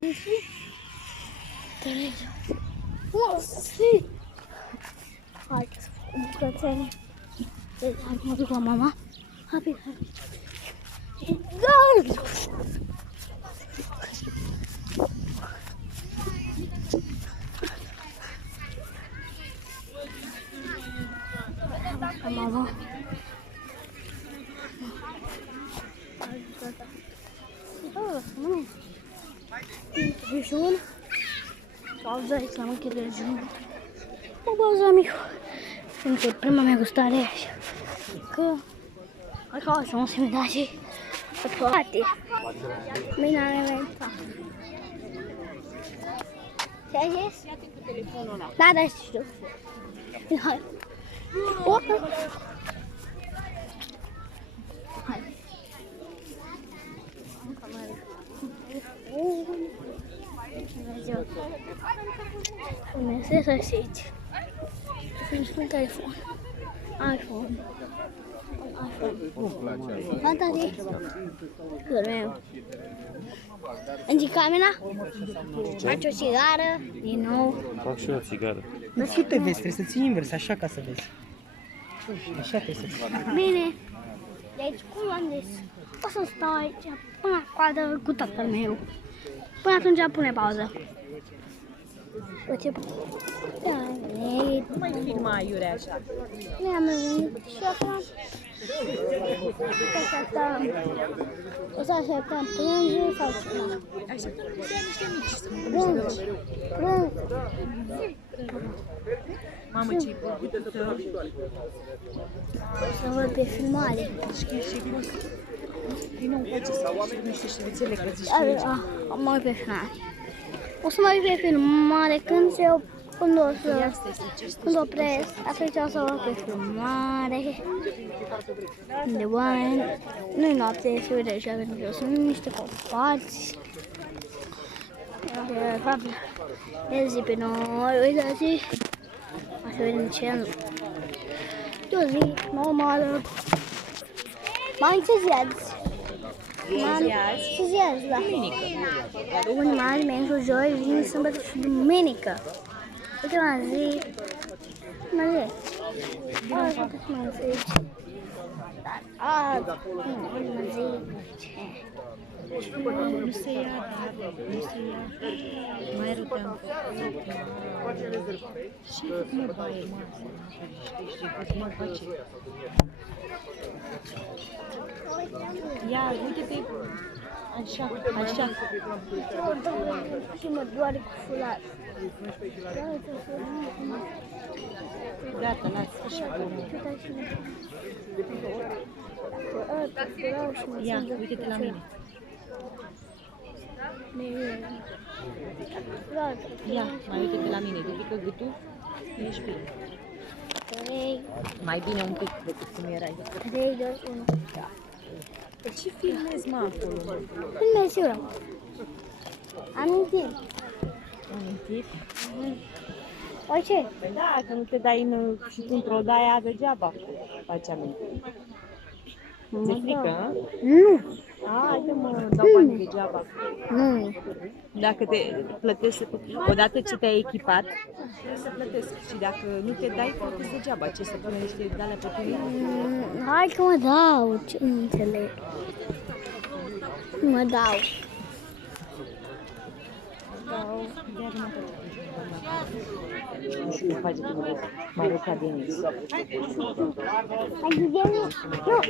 Sì! Hai che bucățenie. Deci, hai mă duc la mama. Hai, gol! Mama. Jejum. Pauza, reclamă că de jejum. O pauză, amigo. Pentru prima mea gustare așa. Că acolo să nu se mi da și toate. Bine am inventat. Ce ai zis? Ia-te cu telefonul ăla. Da, da, știu. Hai. Opa. Hai. Dumnezeu. Dumnezeu să știți. Să-mi spun telefon. iPhone. Fantastic. Dormeu. Îngi camera? Faci o țigară? Din nou. Fac și eu o țigară. Dar și te vezi, trebuie să ții invers, așa ca să vezi. Așa trebuie să fii. Bine. Deci, cum am zis, o să stau aici până la coadă cu tatăl meu. Până atunci pune pauză. Nu mai filma iurea așa. Ne-am venit și acum o să așteptăm prânzul sau ceva. Așteptăm să ia niște mici. Prânz. Mamă, ce-i bă. Să văd pe filmare. Vino încoace să faci niște șervețele, că zici Mă uit pe filmare. O să mă uit pe filmare când opresc, atunci o să văd pe filmare. De bani. Nu-i noapte, se vede așa, pentru că sunt niște copaci. De fapt, e zi pe noi, uitați. Așa vedem ce e o zi normală. Mai ce zi azi? Ce zi azi, da. Luni, marți, miercuri, joi, vineri, sâmbătă și duminică. Ultima zi. Ultima zi. Ultima zi. Ultima zi. nu se ia, dar nu se ia. Mai rugăm. Și cum baie masă? Știi, cum face? Ia, uite-te. Așa, așa. Și mă doare cu fular. Gata, lasă, așa. Ia, uite-te la mine. Ia, mai uite-te la mine. Ridică gâtul. Ești bine. 3, Mai bine un pic decât cum erai. 3, 2, 1. Ce filmezi, mă, acolo? Filmez eu. Amintiri. Amintiri? Orice. Păi da, că nu te dai și tu într-o daia degeaba faci amintiri. Ți-e frică, Nu. Haide, mă, dau bani degeaba. Nu. Dacă te plătesc, odată ce te-ai echipat, trebuie să plătesc. Și dacă nu te dai, plătesc degeaba. Ce să pune niște de-alea pe tine? Hai că mă dau. Ce nu înțeleg. Mă dau. Nu știu ce faci cu mai roca Denis. Hai de Denis. Nu.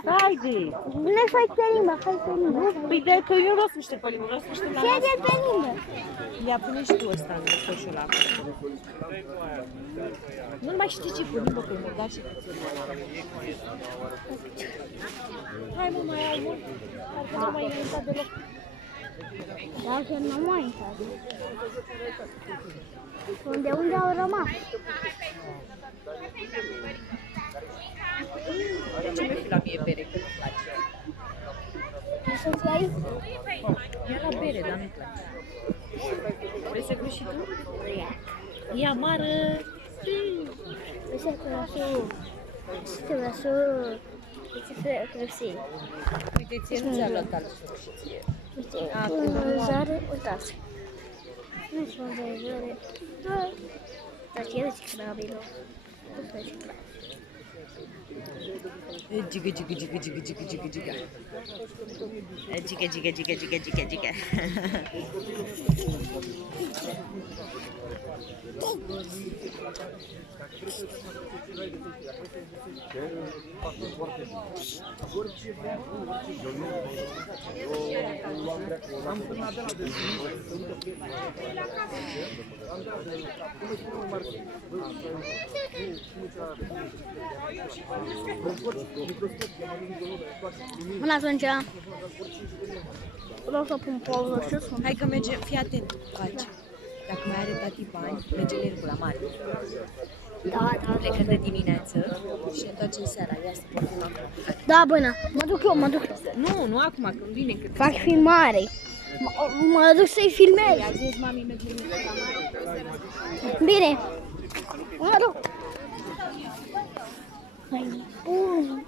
Stai de! Nu faci pe limba, hai pe limba. Păi de că eu nu o să știu pe limba, vreau să știu la Ce masă. de pe limba? Ia, pune și tu ăsta în coșul ăla. Nu mai știi ce cu limbă, că mi-o dat și puțin. Hai, mă, mai ai, mă. Parcă nu mai inventat deloc. Dar că nu mai intrat. Unde au rămas? Ce mi-ai fi la mie bere, că nu-mi place. Nu să-ți iei? Ia la bere, dar nu-mi place. Vrei să crezi și tu? E amară. Esse é coração. Esse coração. Esse é coração. Uite, ție nu ți-a luat altă și ție. Uite, vânzare, uitați. Nu sunt vânzare, dar e reciclabilă. Tot reciclabil. Giga, giga, giga, giga, giga, giga, giga. Giga, giga, giga, giga, giga, giga. Până atunci, vreau să pun pauză și sunt. Hai că merge, fii atent, faci. Dacă mai are tati bani, merge Lergu la mare. Da. Plecăm de dimineață și ne întoarcem seara. Ia să pornim acum. Da, bine, mă duc eu, mă duc. Nu acum, când vine. Când Fac filmare. Mă duc să-i filmez. I-a zis mami, mergem la mare. Bine. Mă duc. Mai bun.